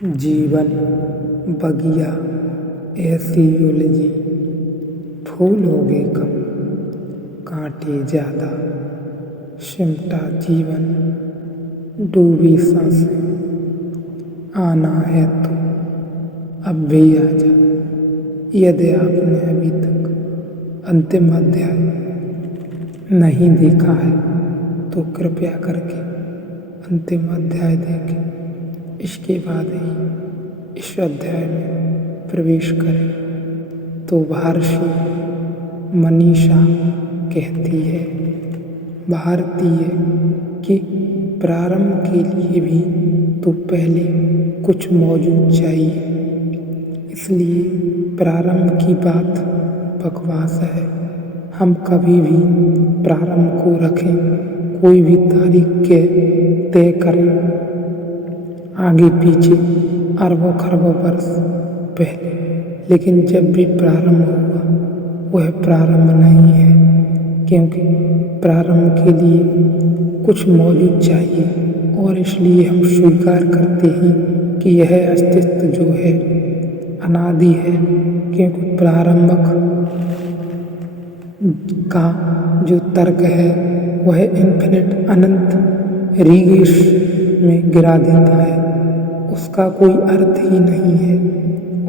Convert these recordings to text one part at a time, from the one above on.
जीवन बगिया ऐसी उलझी, फूल होगे कम कांटे ज्यादा। सिमटा जीवन डूबी सांसें, आना है तो अब भी आजा। यदि आपने अभी तक अंतिम अध्याय नहीं देखा है तो कृपया करके अंतिम अध्याय देखें। इसके बाद ही इस अध्याय में प्रवेश करें। तो महर्षि मनीषा कहती है, भारतीय कि प्रारंभ के लिए भी तो पहले कुछ मौजूद चाहिए, इसलिए प्रारंभ की बात बकवास है। हम कभी भी प्रारंभ को रखें, कोई भी तारीख के तय करें आगे पीछे अरबों खरबों वर्ष पहले, लेकिन जब भी प्रारंभ होगा वह प्रारंभ नहीं है, क्योंकि प्रारंभ के लिए कुछ मौजूद चाहिए और इसलिए हम स्वीकार करते हैं कि यह अस्तित्व जो है अनादि है, क्योंकि प्रारंभक का जो तर्क है वह इन्फिनिट अनंत रीगेश में गिरा देता है। उसका कोई अर्थ ही नहीं है,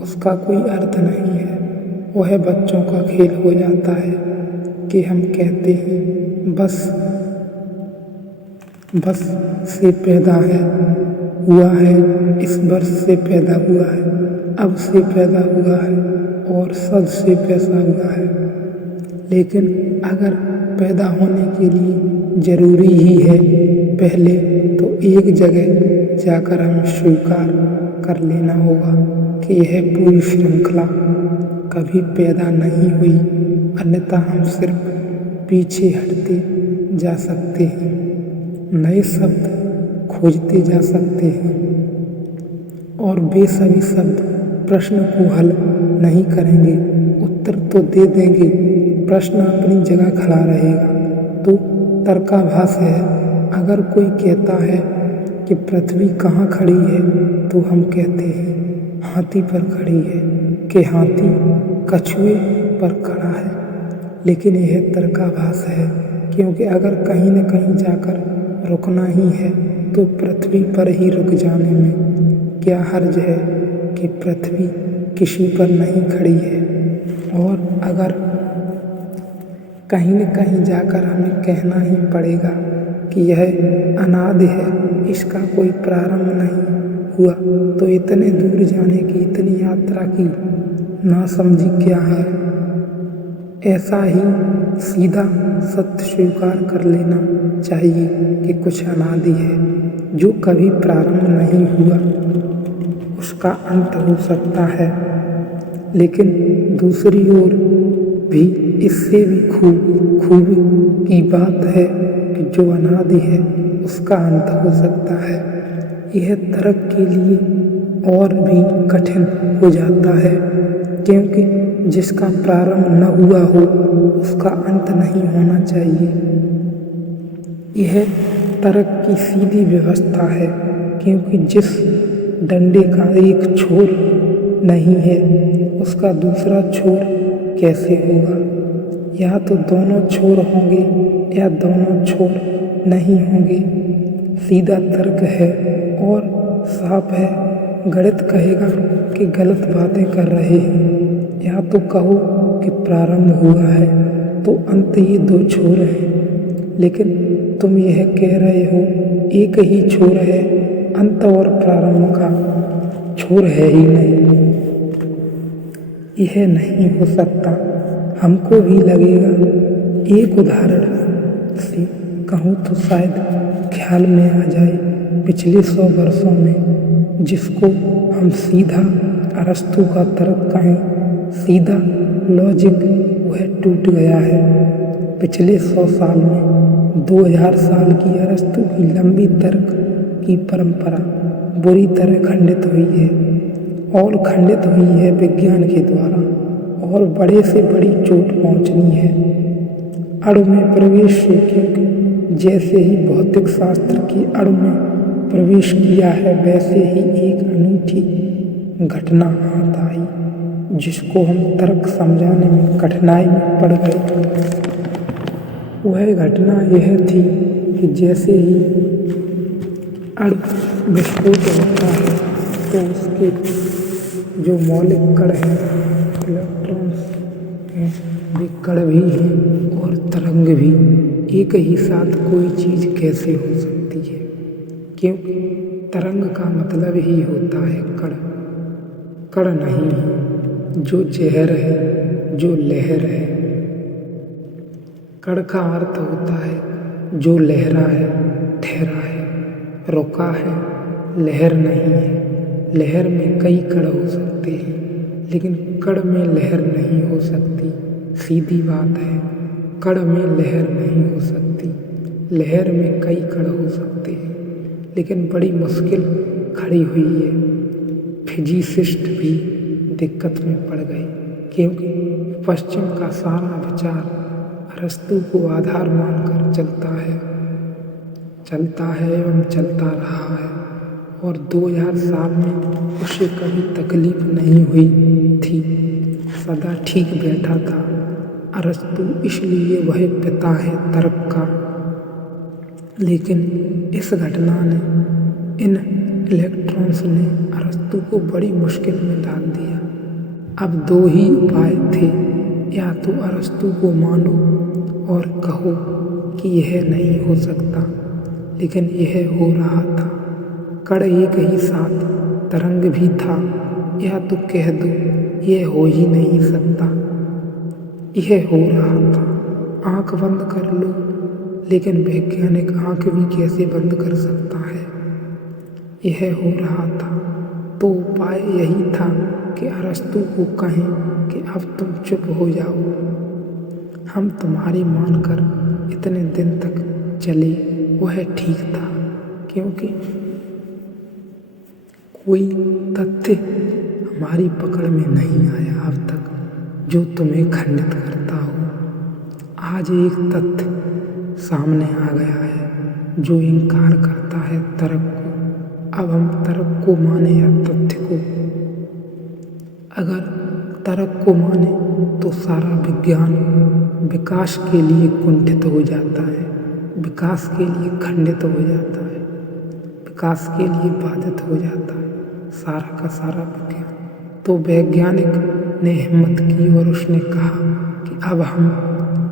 उसका कोई अर्थ नहीं है। वह बच्चों का खेल हो जाता है कि हम कहते हैं बस से पैदा हुआ है, इस वर्ष से पैदा हुआ है, अब से पैदा हुआ है और सद से पैदा हुआ है। लेकिन अगर पैदा होने के लिए जरूरी ही है पहले, तो एक जगह जाकर हमें स्वीकार कर लेना होगा कि यह पूरी श्रृंखला कभी पैदा नहीं हुई, अन्यथा हम सिर्फ पीछे हटते जा सकते हैं, नए शब्द खोजते जा सकते हैं और वे सभी शब्द प्रश्न को हल नहीं करेंगे, उत्तर तो दे देंगे, प्रश्न अपनी जगह खड़ा रहेगा। तो तर्काभास है। अगर कोई कहता है कि पृथ्वी कहाँ खड़ी है तो हम कहते हैं हाथी पर खड़ी है, कि हाथी कछुए पर खड़ा है, लेकिन यह तर्काभास है, क्योंकि अगर कहीं न कहीं जाकर रुकना ही है तो पृथ्वी पर ही रुक जाने में क्या हर्ज है कि पृथ्वी किसी पर नहीं खड़ी है। और अगर कहीं न कहीं जाकर हमें कहना ही पड़ेगा कि यह अनादि है, इसका कोई प्रारंभ नहीं हुआ, तो इतने दूर जाने की, इतनी यात्रा की नासमझी क्या है। ऐसा ही सीधा सत्य स्वीकार कर लेना चाहिए कि कुछ अनादि है जो कभी प्रारंभ नहीं हुआ, उसका अंत हो सकता है। लेकिन दूसरी ओर भी इससे भी खूबी की बात है कि जो अनादि है उसका अंत हो सकता है। यह तर्क के लिए और भी कठिन हो जाता है, क्योंकि जिसका प्रारंभ न हुआ हो उसका अंत नहीं होना चाहिए। यह तर्क की सीधी व्यवस्था है, क्योंकि जिस डंडे का एक छोर नहीं है उसका दूसरा छोर कैसे होगा। या तो दोनों छोर होंगे या दोनों छोर नहीं होंगे। सीधा तर्क है और साफ है। गणित कहेगा कि गलत बातें कर रहे हैं। या तो कहो कि प्रारंभ हुआ है तो अंत ये दो छोर हैं, लेकिन तुम यह कह रहे हो एक ही छोर है, अंत और प्रारंभ का छोर है ही नहीं। यह नहीं हो सकता। हमको भी लगेगा। एक उदाहरण से कहूँ तो शायद ख्याल में आ जाए, पिछले 100 वर्षों में जिसको हम सीधा अरस्तु का तर्क कहें, सीधा लॉजिक, वह टूट गया है। पिछले 100 साल में 2000 साल की अरस्तु की लंबी तर्क की परंपरा बुरी तरह खंडित हुई है, और खंडित हुई है विज्ञान के द्वारा, और बड़े से बड़ी चोट पहुंचनी है। अणु में प्रवेश से, क्योंकि जैसे ही भौतिक शास्त्र की अणु में प्रवेश किया है, वैसे ही एक अनूठी घटना हाथ आई जिसको हम तर्क समझाने में कठिनाई में पड़ गए। वह घटना यह थी कि जैसे ही अणु विस्फोट होता है तो उसके जो मौलिक कण हैं, इलेक्ट्रॉन्स हैं, वे कण भी हैं और तरंग भी। एक ही साथ कोई चीज़ कैसे हो सकती है? क्योंकि तरंग का मतलब ही होता है कण। कण नहीं है जो जहर है, जो लहर है। कण का अर्थ होता है जो लहरा है, ठहरा है, रुका है। लहर नहीं है। लहर में कई कण हो सकते हैं लेकिन कण में लहर नहीं हो सकती। सीधी बात है, कण में लहर नहीं हो सकती। लहर में कई कण हो सकते हैं लेकिन बड़ी मुश्किल खड़ी हुई है। फिजिसिस्ट भी दिक्कत में पड़ गए क्योंकि पश्चिम का सारा विचार अरस्तु को आधार मानकर चलता है एवं चलता रहा है और 2000 साल में उसे कभी तकलीफ नहीं हुई थी। सदा ठीक बैठा था अरस्तु, इसलिए वह पिता है तर्क का। लेकिन इस घटना ने, इन इलेक्ट्रॉन्स ने अरस्तु को बड़ी मुश्किल में डाल दिया। अब दो ही उपाय थे, या तो अरस्तु को मानो और कहो कि यह नहीं हो सकता, लेकिन यह हो रहा था। कण एक ही साथ तरंग भी था, या तो कह दो यह हो ही नहीं सकता। यह हो रहा था। आंख बंद कर लो, लेकिन वैज्ञानिक आंख भी कैसे बंद कर सकता है? यह हो रहा था तो उपाय यही था कि अरस्तु को कहें कि अब तुम चुप हो जाओ। हम तुम्हारी मानकर इतने दिन तक चले, वह ठीक था क्योंकि कोई तथ्य हमारी पकड़ में नहीं आया अब तक जो तुम्हें खंडित करता हो। आज एक तथ्य सामने आ गया है जो इनकार करता है तर्क को। अब हम तर्क को माने या तथ्य को? अगर तर्क को माने तो सारा विज्ञान विकास के लिए कुंठित हो जाता है, विकास के लिए खंडित हो जाता है, विकास के लिए बाधित हो जाता है सारा का सारा विज्ञान। तो वैज्ञानिक ने हिम्मत की और उसने कहा कि अब हम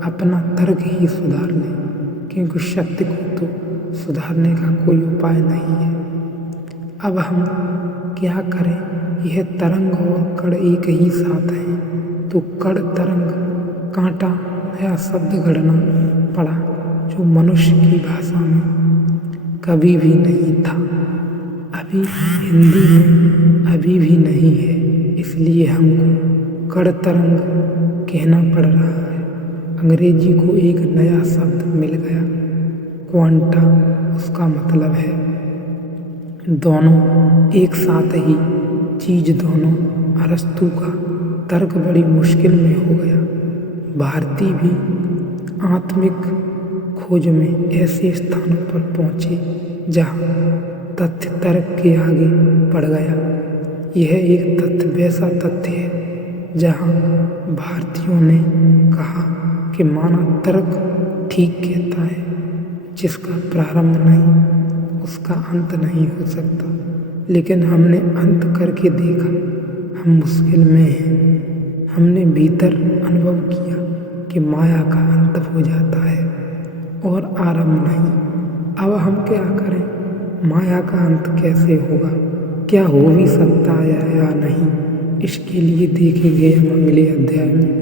अपना तर्क ही सुधार लें, क्योंकि सत्य को तो सुधारने का कोई उपाय नहीं है। अब हम क्या करें? यह तरंग और कण एक ही साथ हैं, तो कण तरंग कांटा नया शब्द गढ़ना पड़ा जो मनुष्य की भाषा में कभी भी नहीं था, अभी हिंदी में अभी भी नहीं है। इसलिए हमको कण तरंग कहना पड़ रहा है। अंग्रेजी को एक नया शब्द मिल गया, क्वांटा। उसका मतलब है दोनों एक साथ ही चीज दोनों। अरस्तु का तर्क बड़ी मुश्किल में हो गया। भारतीय भी आत्मिक खोज में ऐसे स्थानों पर पहुंचे जहां तथ्य तर्क के आगे बढ़ गया। यह एक तथ्य वैसा तथ्य है जहां भारतीयों ने कहा कि माना तर्क ठीक कहता है, जिसका प्रारंभ नहीं उसका अंत नहीं हो सकता। लेकिन हमने अंत करके देखा, हम मुश्किल में हैं। हमने भीतर अनुभव किया कि माया का अंत हो जाता है और आरंभ नहीं। अब हम क्या करें? माया का अंत कैसे होगा? क्या हो भी सकता है या नहीं? इसके लिए देखे गए हम अगले अध्याय में